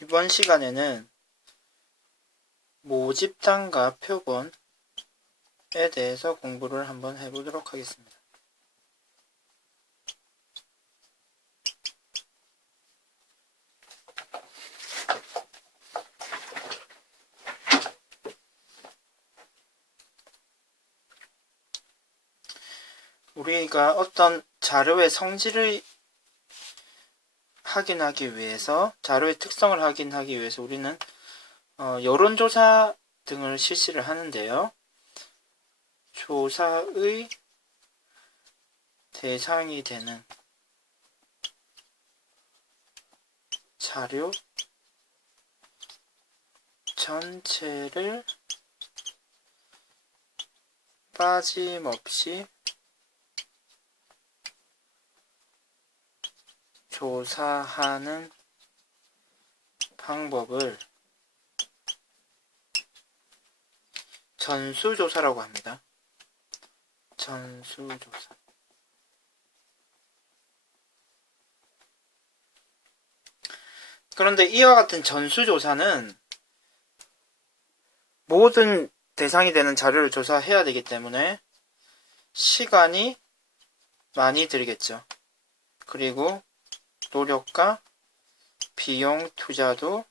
이번 시간에는 모집단과 표본에 대해서 공부를 한번 해보도록 하겠습니다. 우리가 어떤 자료의 성질을 확인하기 위해서, 자료의 특성을 확인하기 위해서 우리는 여론조사 등을 실시를 하는데요. 조사의 대상이 되는 자료 전체를 빠짐없이 조사하는 방법을 전수조사라고 합니다. 전수조사. 그런데 이와 같은 전수조사는 모든 대상이 되는 자료를 조사해야 되기 때문에 시간이 많이 들겠죠. 그리고 노력과 비용 투자도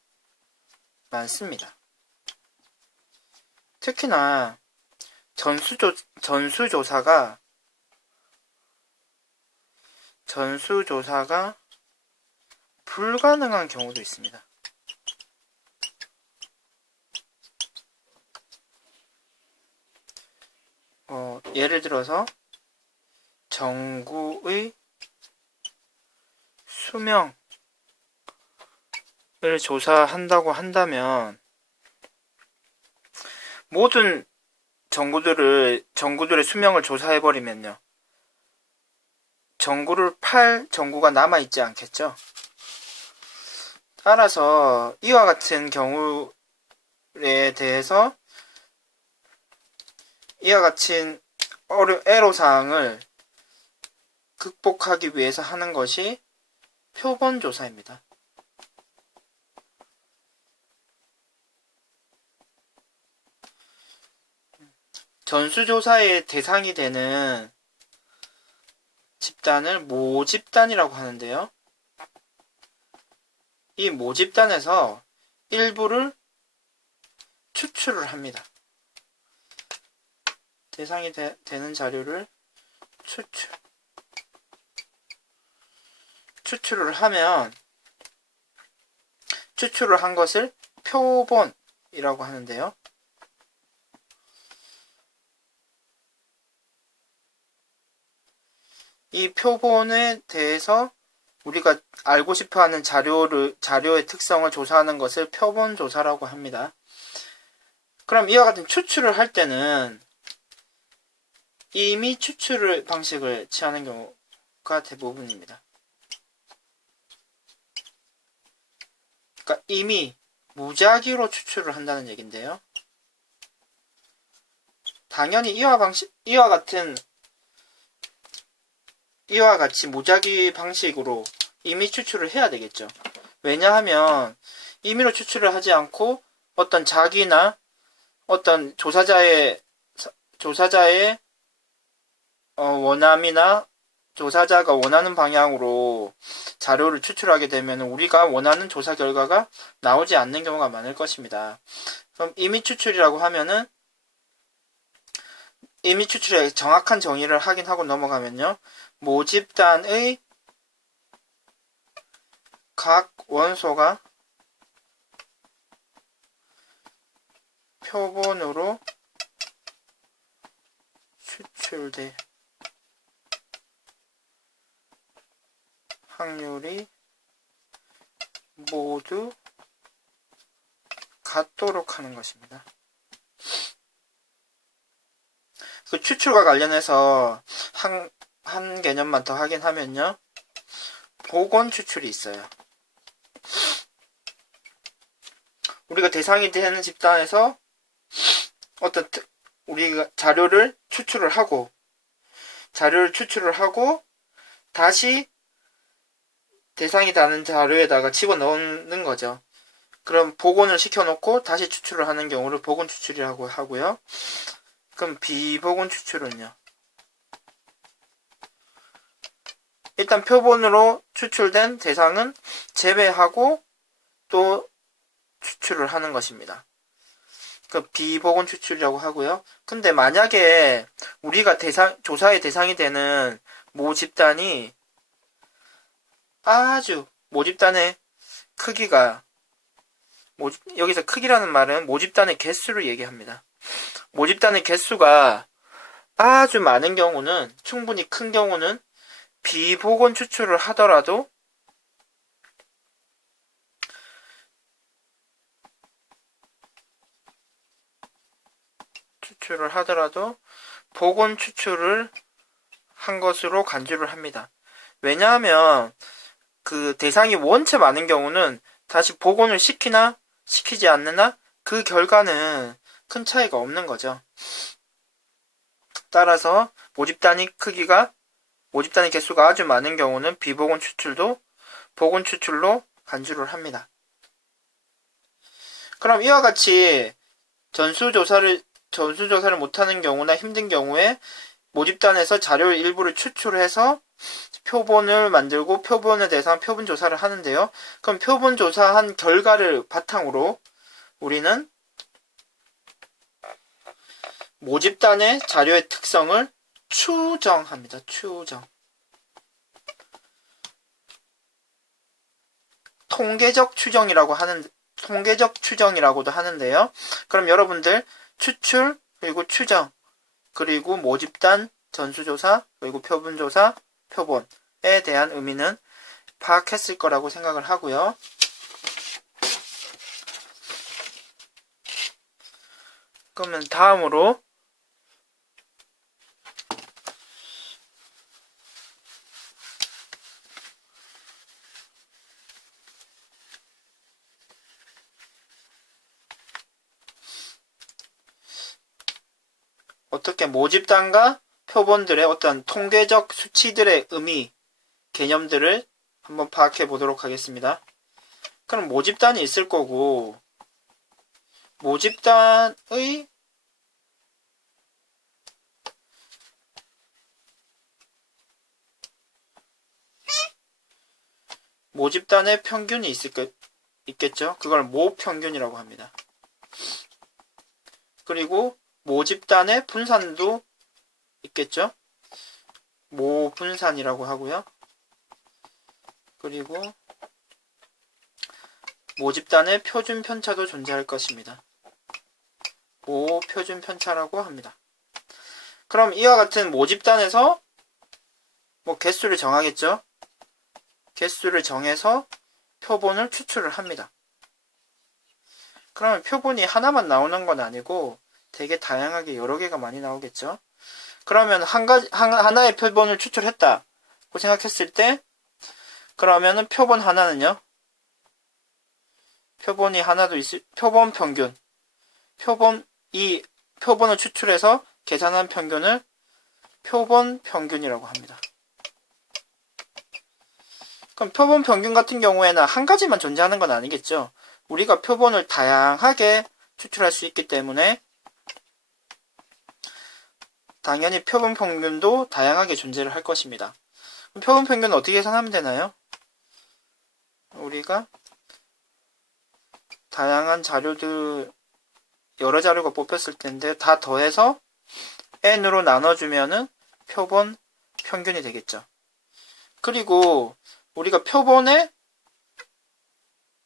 많습니다. 특히나 전수조사가 불가능한 경우도 있습니다. 예를 들어서 전구의 수명을 조사한다고 한다면 모든 전구들의 수명을 조사해버리면요, 전구를 팔 전구가 남아있지 않겠죠. 따라서 이와 같은 경우에 대해서 이와 같은 애로사항을 극복하기 위해서 하는 것이 표본조사입니다. 전수조사의 대상이 되는 집단을 모집단이라고 하는데요. 이 모집단에서 일부를 추출을 합니다. 대상이 되는 자료를 추출을 하면, 추출을 한 것을 표본이라고 하는데요. 이 표본에 대해서 우리가 알고 싶어하는 자료의 특성을 조사하는 것을 표본조사라고 합니다. 그럼 이와 같은 추출을 할 때는 이미 추출 방식을 취하는 경우가 대부분입니다. 그러니까 이미 무작위로 추출을 한다는 얘긴데요. 당연히 이와 같이 무작위 방식으로 임의 추출을 해야 되겠죠. 왜냐하면 임의로 추출을 하지 않고 어떤 자기나 어떤 조사자의 원함이나 조사자가 원하는 방향으로 자료를 추출하게 되면 우리가 원하는 조사 결과가 나오지 않는 경우가 많을 것입니다. 그럼 임의 추출이라고 하면은, 임의 추출의 정확한 정의를 확인하고 넘어가면요, 모집단의 각 원소가 표본으로 추출될 확률이 모두 같도록 하는 것입니다. 그 추출과 관련해서 한 개념만 더 확인하면요, 복원 추출이 있어요. 우리가 대상이 되는 집단에서 어떤 우리가 자료를 추출을 하고 다시 대상이 되는 자료에다가 집어넣는 거죠. 그럼 복원을 시켜놓고 다시 추출을 하는 경우를 복원 추출이라고 하고요. 그럼 비복원 추출은요. 일단 표본으로 추출된 대상은 제외하고 또 추출을 하는 것입니다. 그 비복원 추출이라고 하고요. 근데 만약에 우리가 조사의 대상이 되는 모집단이 아주 모집단의 크기가 여기서 크기라는 말은 모집단의 개수를 얘기합니다. 모집단의 개수가 아주 많은 경우는 충분히 큰 경우는 비복원 추출을 하더라도 복원 추출을 한 것으로 간주를 합니다. 왜냐하면 그 대상이 원체 많은 경우는 다시 복원을 시키나 시키지 않느나 그 결과는 큰 차이가 없는 거죠. 따라서 모집단의 개수가 아주 많은 경우는 비복원 추출도 복원 추출로 간주를 합니다. 그럼 이와 같이 전수조사를 못하는 경우나 힘든 경우에 모집단에서 자료 일부를 추출해서 표본을 만들고 표본에 대해서 표본 조사를 하는데요. 그럼 표본 조사한 결과를 바탕으로 우리는 모집단의 자료의 특성을 추정합니다. 통계적 추정이라고도 하는데요. 그럼 여러분들 추출 그리고 추정 그리고 모집단 전수조사 그리고 표본조사 표본에 대한 의미는 파악했을 거라고 생각을 하고요. 그러면 다음으로 어떻게 모집단과 표본들의 어떤 통계적 수치들의 의미, 개념들을 한번 파악해 보도록 하겠습니다. 그럼 모집단이 있을 거고 모집단의 평균이 있겠죠. 그걸 모평균이라고 합니다. 그리고 모집단의 분산도 있겠죠. 모분산이라고 하고요. 그리고 모집단의 표준 편차도 존재할 것입니다. 모표준 편차라고 합니다. 그럼 이와 같은 모집단에서 개수를 정하겠죠. 개수를 정해서 표본을 추출을 합니다. 그러면 표본이 하나만 나오는 건 아니고 되게 다양하게 여러 개가 많이 나오겠죠. 그러면 하나의 표본을 추출했다고 생각했을 때 그러면은 표본 하나는요. 표본이 하나도 표본 평균. 표본을 추출해서 계산한 평균을 표본 평균이라고 합니다. 그럼 표본 평균 같은 경우에는 한 가지만 존재하는 건 아니겠죠. 우리가 표본을 다양하게 추출할 수 있기 때문에 당연히 표본 평균도 다양하게 존재를 할 것입니다. 그럼 표본 평균은 어떻게 계산하면 되나요? 우리가 다양한 자료들 여러 자료가 뽑혔을 텐데 다 더해서 n으로 나눠주면은 표본 평균이 되겠죠. 그리고 우리가 표본의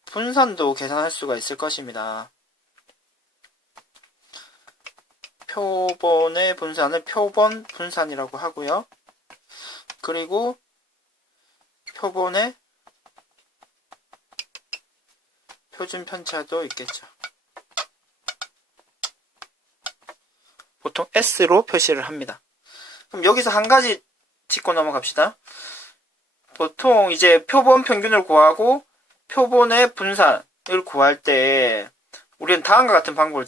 분산도 계산할 수가 있을 것입니다. 표본의 분산을 표본 분산이라고 하고요. 그리고 표본의 표준 편차도 있겠죠. 보통 S로 표시를 합니다. 그럼 여기서 한 가지 짚고 넘어갑시다. 보통 이제 표본 평균을 구하고 표본의 분산을 구할 때 우리는 다음과 같은 방법을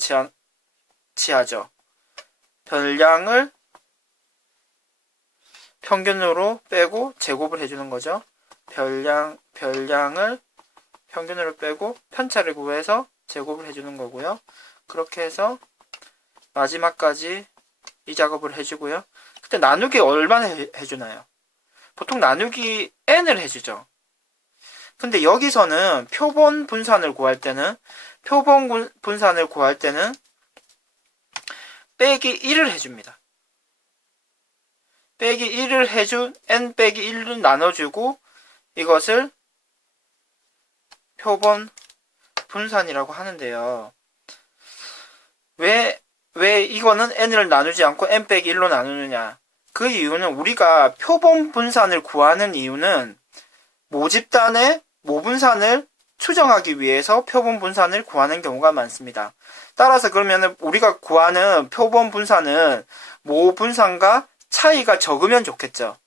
취하죠. 별량을 평균으로 빼고 제곱을 해주는 거죠. 별량을 평균으로 빼고 편차를 구해서 제곱을 해주는 거고요. 그렇게 해서 마지막까지 이 작업을 해주고요. 그때 나누기 얼마나 해주나요? 보통 나누기 n을 해주죠. 근데 여기서는 표본 분산을 구할 때는 빼기 1을 해줍니다. 빼기 1을 해준 n 빼기 1을 나눠주고 이것을 표본 분산이라고 하는데요. 왜 이거는 n을 나누지 않고 n 빼기 1로 나누느냐? 그 이유는 우리가 표본 분산을 구하는 이유는 모집단의 모분산을 추정하기 위해서 표본 분산을 구하는 경우가 많습니다. 따라서 그러면 우리가 구하는 표본 분산은 모분산과 차이가 적으면 좋겠죠.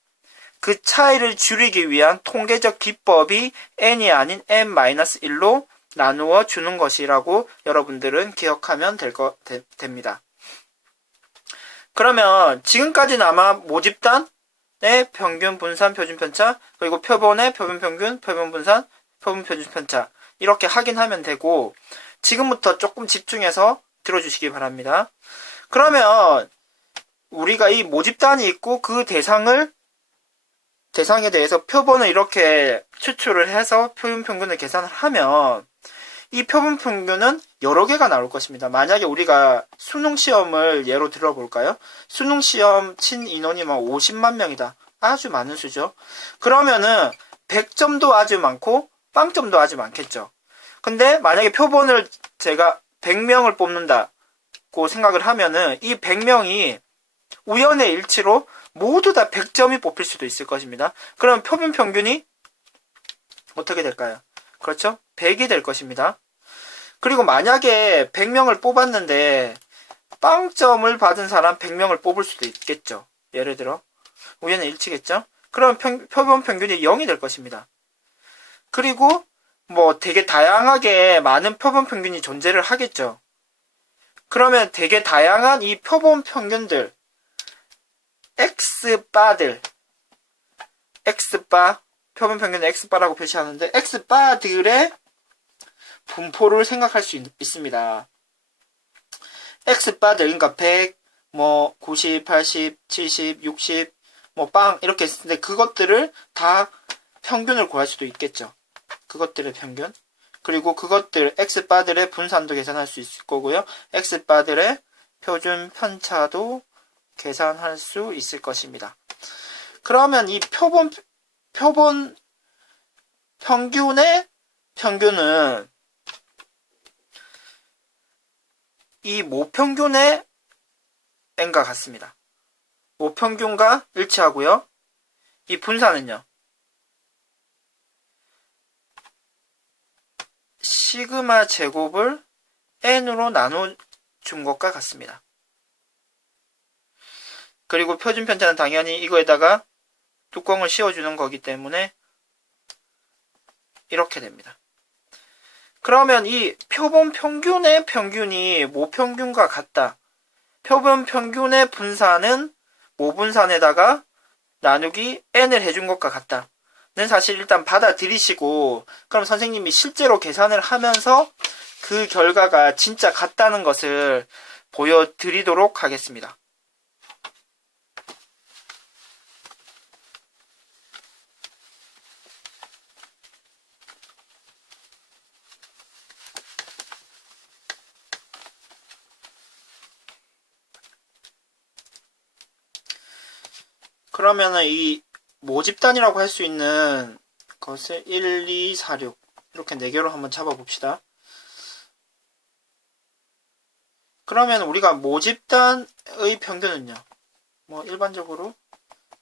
그 차이를 줄이기 위한 통계적 기법이 n이 아닌 n-1로 나누어 주는 것이라고 여러분들은 기억하면 됩니다. 그러면 지금까지는 아마 모집단의 평균 분산 표준 편차 그리고 표본의 표본 평균 표본 분산 표본 표준 편차 이렇게 확인하면 되고 지금부터 조금 집중해서 들어주시기 바랍니다. 그러면 우리가 이 모집단이 있고 그 대상에 대해서 표본을 이렇게 추출을 해서 표본 평균을 계산을 하면 이 표본 평균은 여러 개가 나올 것입니다. 만약에 우리가 수능 시험을 예로 들어볼까요? 수능 시험 친 인원이 막 50만 명이다. 아주 많은 수죠. 그러면은 100점도 아주 많고 빵점도 아주 많겠죠. 근데 만약에 표본을 제가 100명을 뽑는다고 생각을 하면은 이 100명이 우연의 일치로 모두 다 100점이 뽑힐 수도 있을 것입니다. 그럼 표본 평균이 어떻게 될까요? 그렇죠? 100이 될 것입니다. 그리고 만약에 100명을 뽑았는데 빵점을 받은 사람 100명을 뽑을 수도 있겠죠. 예를 들어 우연의 일치겠죠? 그럼 표본 평균이 0이 될 것입니다. 그리고 뭐 되게 다양하게 많은 표본 평균이 존재를 하겠죠. 그러면 되게 다양한 이 표본 평균들 X바 표본 평균은 X바라고 표시하는데 X바들의 분포를 생각할 수 있습니다. X바들 그러니까 100, 뭐 90, 80, 70, 60, 뭐 빵 이렇게 있을 텐데 그것들을 다 평균을 구할 수도 있겠죠. 그것들의 평균. 그리고 그것들 X바들의 분산도 계산할 수 있을 거고요. X바들의 표준 편차도 계산할 수 있을 것입니다. 그러면 이 표본 평균의 평균은 이 모평균의 n과 같습니다. 모평균과 일치하고요. 이 분산은요. 시그마 제곱을 n으로 나눠준 것과 같습니다. 그리고 표준 편차는 당연히 이거에다가 뚜껑을 씌워주는 거기 때문에 이렇게 됩니다. 그러면 이 표본 평균의 평균이 모평균과 같다. 표본 평균의 분산은 모분산에다가 나누기 n을 해준 것과 같다. 는 사실 일단 받아들이시고 그럼 선생님이 실제로 계산을 하면서 그 결과가 진짜 같다는 것을 보여드리도록 하겠습니다. 그러면은 이 모집단이라고 할 수 있는 것을 1, 2, 4, 6 이렇게 4개로 한번 잡아봅시다. 그러면 우리가 모집단의 평균은요. 뭐 일반적으로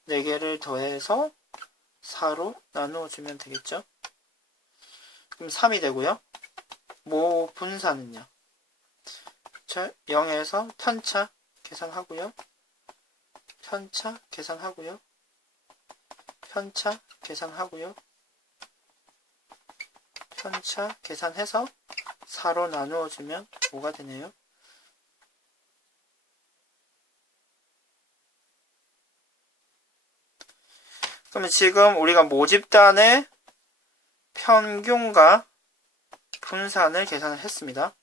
4개를 더해서 4로 나누어주면 되겠죠. 그럼 3이 되고요. 모분산은요. 0에서 편차 계산하고요. 편차 계산하고요. 편차 계산하고요. 편차 계산해서 4로 나누어주면 5가 되네요. 그러면 지금 우리가 모집단의 평균과 분산을 계산을 했습니다.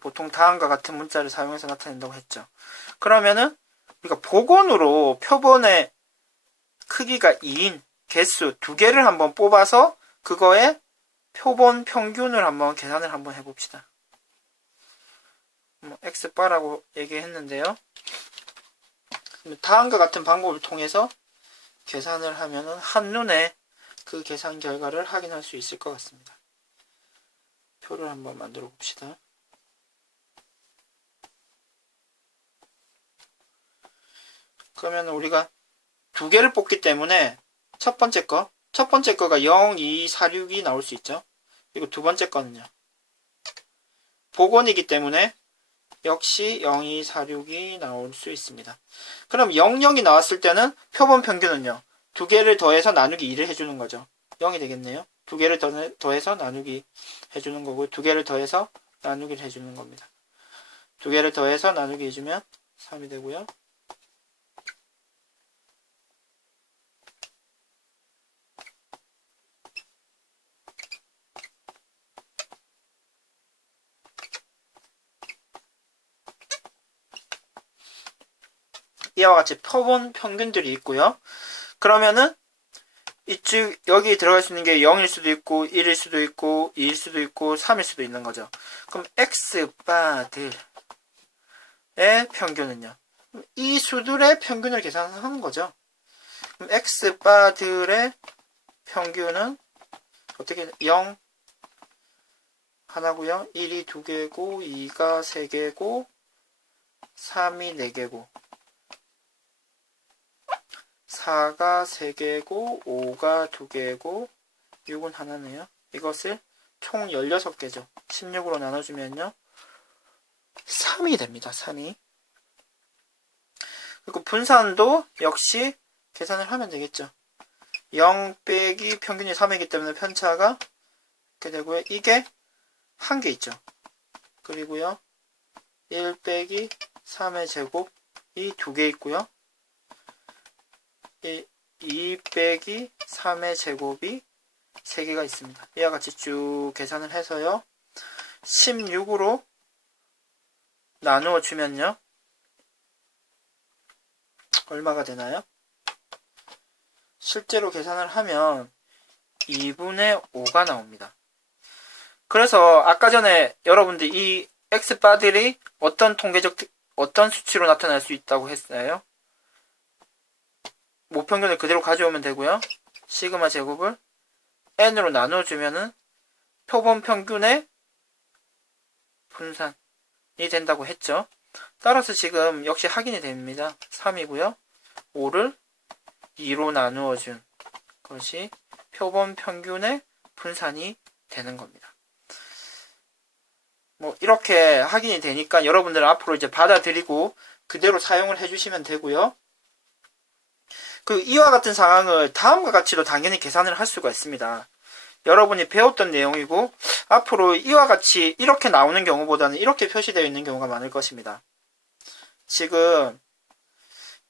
보통 다음과 같은 문자를 사용해서 나타낸다고 했죠. 그러면은 우리가 복원으로 표본의 크기가 2인 개수 2개를 한번 뽑아서 그거에 표본 평균을 한번 계산을 한번 해봅시다. X바라고 얘기했는데요. 다음과 같은 방법을 통해서 계산을 하면은 한눈에 그 계산 결과를 확인할 수 있을 것 같습니다. 표를 한번 만들어 봅시다. 그러면 우리가 2개를 뽑기 때문에 첫 번째 거가 0, 2, 4, 6이 나올 수 있죠. 그리고 두 번째 거는요. 복원이기 때문에 역시 0, 2, 4, 6이 나올 수 있습니다. 그럼 0, 0이 나왔을 때는 표본 평균은요. 2개를 더해서 나누기 2를 해주는 거죠. 0이 되겠네요. 2개를 더해서 나누기 해주는 거고 2개를 더해서 나누기를 해주는 겁니다. 2개를 더해서 나누기 해주면 3이 되고요. 이와 같이 표본 평균들이 있고요. 그러면은 이쪽 여기 들어갈 수 있는 게 0일 수도 있고 1일 수도 있고 2일 수도 있고 3일 수도 있는 거죠. 그럼 X바들의 평균은요. 이 수들의 평균을 계산하는 거죠. 그럼 X바들의 평균은 어떻게 0 하나고요. 1이 2개고 2가 3개고 3이 4개고 4가 3개고 5가 2개고 6은 하나네요. 이것을 총 16개죠. 16으로 나눠주면요. 3이 됩니다. 3이. 그리고 분산도 역시 계산을 하면 되겠죠. 0 빼기 평균이 3이기 때문에 편차가 이렇게 되고요. 이게 한 개 있죠. 그리고요. 1 빼기 3의 제곱이 2개 있고요. 2 빼기 3의 제곱이 3개가 있습니다. 이와 같이 쭉 계산을 해서요. 16으로 나누어 주면요. 얼마가 되나요? 실제로 계산을 하면 2분의 5가 나옵니다. 그래서 아까 전에 여러분들 이 X바들이 어떤 수치로 나타날 수 있다고 했어요? 모평균을 그대로 가져오면 되고요. 시그마 제곱을 n으로 나눠주면은 표본 평균의 분산이 된다고 했죠. 따라서 지금 역시 확인이 됩니다. 3이고요. 5를 2로 나누어준 것이 표본 평균의 분산이 되는 겁니다. 이렇게 확인이 되니까 여러분들은 앞으로 이제 받아들이고 그대로 사용을 해주시면 되고요. 이와 같은 상황을 다음과 같이도 당연히 계산을 할 수가 있습니다. 여러분이 배웠던 내용이고 앞으로 이와 같이 이렇게 나오는 경우보다는 이렇게 표시되어 있는 경우가 많을 것입니다. 지금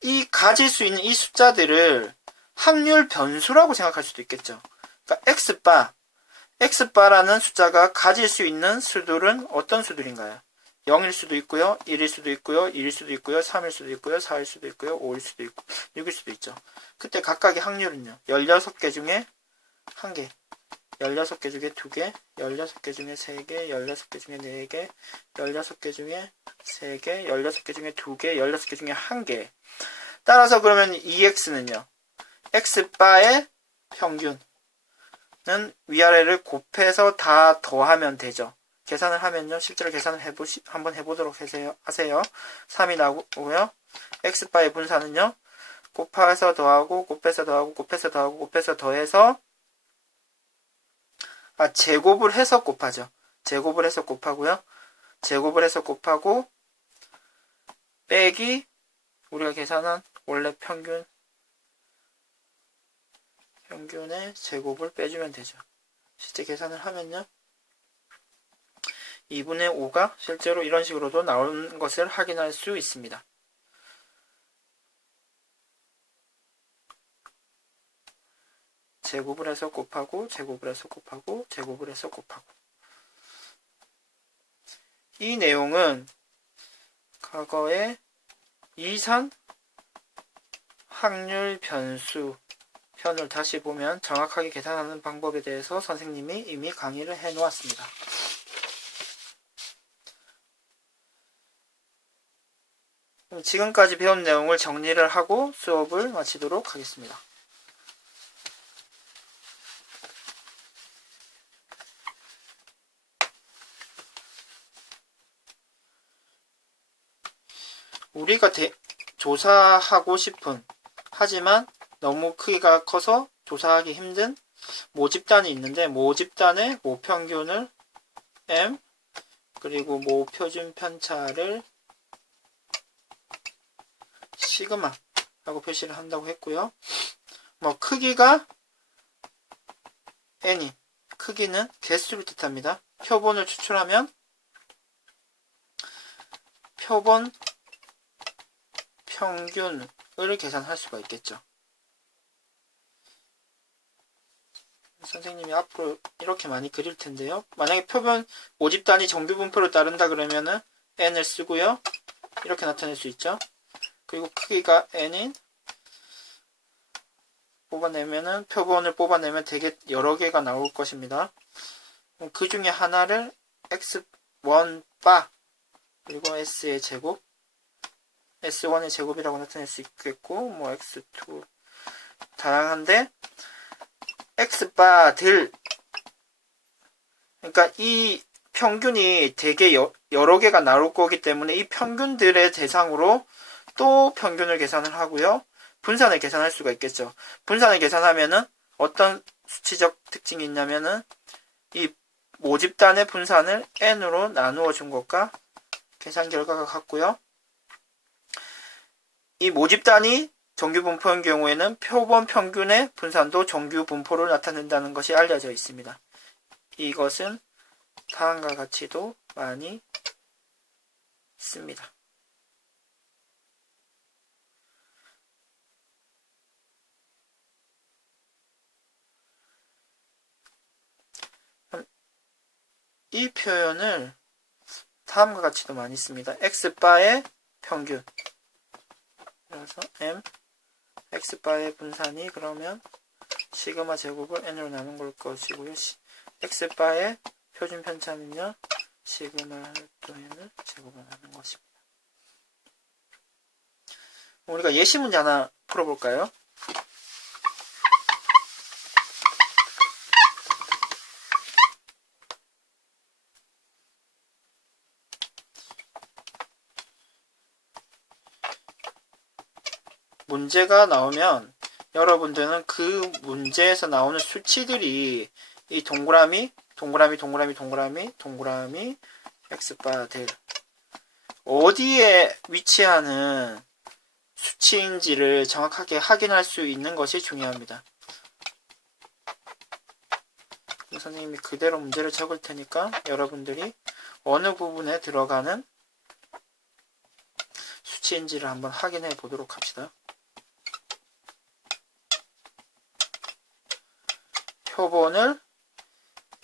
이 가질 수 있는 이 숫자들을 확률 변수라고 생각할 수도 있겠죠. 그러니까 X바라는 숫자가 가질 수 있는 수들은 어떤 수들인가요? 0일 수도 있고요. 1일 수도 있고요. 2일 수도 있고요. 3일 수도 있고요. 4일 수도 있고요. 5일 수도 있고 6일 수도 있죠. 그때 각각의 확률은요. 16개 중에 1개, 16개 중에 2개, 16개 중에 3개, 16개 중에 4개, 16개 중에 3개, 16개 중에 2개, 16개 중에 1개. 따라서 그러면 EX는요. X바의 평균은 위아래를 곱해서 다 더하면 되죠. 계산을 하면요. 실제로 계산을 한번 해보도록 하세요. 3이 나오고요. X바의 분산은요. 곱해서 더하고, 곱해서 더하고, 곱해서 더하고, 곱해서 더해서, 제곱을 해서 곱하죠. 제곱을 해서 곱하고요. 제곱을 해서 곱하고, 빼기, 우리가 계산한 원래 평균의 제곱을 빼주면 되죠. 실제 계산을 하면요. 2분의 5가 실제로 이런 식으로도 나오는 것을 확인할 수 있습니다. 제곱을 해서 곱하고 제곱을 해서 곱하고 제곱을 해서 곱하고. 이 내용은 과거에 이산 확률 변수 편을 다시 보면 정확하게 계산하는 방법에 대해서 선생님이 이미 강의를 해 놓았습니다. 지금까지 배운 내용을 정리를 하고 수업을 마치도록 하겠습니다. 우리가 조사하고 싶은, 하지만 너무 크기가 커서 조사하기 힘든 모집단이 있는데, 모집단의 모평균을 M, 그리고 모표준 편차를 시그마라고 표시를 한다고 했고요. 크기가 n이, 크기는 개수를 뜻합니다. 표본을 추출하면 표본 평균을 계산할 수가 있겠죠. 선생님이 앞으로 이렇게 많이 그릴 텐데요. 만약에 표본 모집단이 정규 분포를 따른다 그러면은 n을 쓰고요. 이렇게 나타낼 수 있죠. 그리고 크기가 n인, 뽑아내면은, 표본을 뽑아내면 되게 여러 개가 나올 것입니다. 그 중에 하나를 x1 바, 그리고 s의 제곱, S1의 제곱이라고 나타낼 수 있겠고, X2 다양한데, X바들, 그러니까 이 평균이 되게 여러 개가 나올 거기 때문에 이 평균들의 대상으로 또 평균을 계산을 하고요. 분산을 계산할 수가 있겠죠. 분산을 계산하면은 어떤 수치적 특징이 있냐면은 이 모집단의 분산을 n으로 나누어 준 것과 계산 결과가 같고요. 이 모집단이 정규 분포인 경우에는 표본 평균의 분산도 정규 분포를 나타낸다는 것이 알려져 있습니다. 이것은 다음과 같이도 많이 씁니다. 이 표현을 다음과 같이도 많이 씁니다. x바의 평균, 그래서 m, x바의 분산이 그러면 시그마 제곱을 n으로 나눈 걸 것이고요. x바의 표준 편차는요, 시그마 또 n을 제곱을 나눈 것입니다. 우리가 예시 문제 하나 풀어볼까요? 문제가 나오면 여러분들은 그 문제에서 나오는 수치들이 이 동그라미 x바들 어디에 위치하는 수치인지를 정확하게 확인할 수 있는 것이 중요합니다. 선생님이 그대로 문제를 적을 테니까 여러분들이 어느 부분에 들어가는 수치인지를 한번 확인해 보도록 합시다. 표본을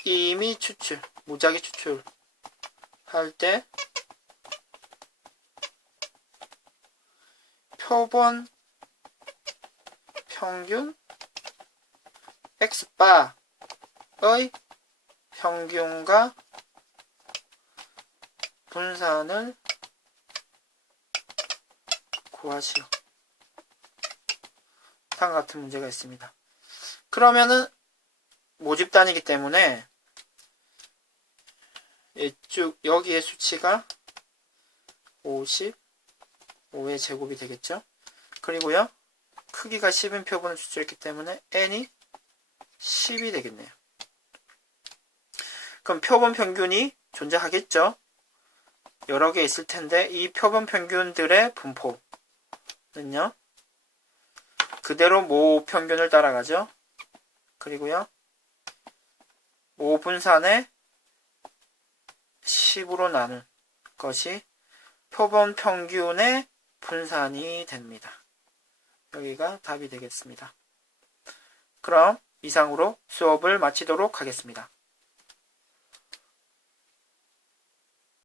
이미 무작위 추출할 때 표본 평균 x바의 평균과 분산을 구하시오. 다음과 같은 문제가 있습니다. 그러면은 모집단이기 때문에 이쪽 여기의 수치가 55의 제곱이 되겠죠. 그리고요, 크기가 10인 표본을 추출했기 때문에 n이 10이 되겠네요. 그럼 표본 평균이 존재하겠죠. 여러 개 있을 텐데 이 표본 평균들의 분포는요, 그대로 모 평균을 따라가죠. 그리고요, 모 분산에 10으로 나눈 것이 표본 평균의 분산이 됩니다. 여기가 답이 되겠습니다. 그럼 이상으로 수업을 마치도록 하겠습니다.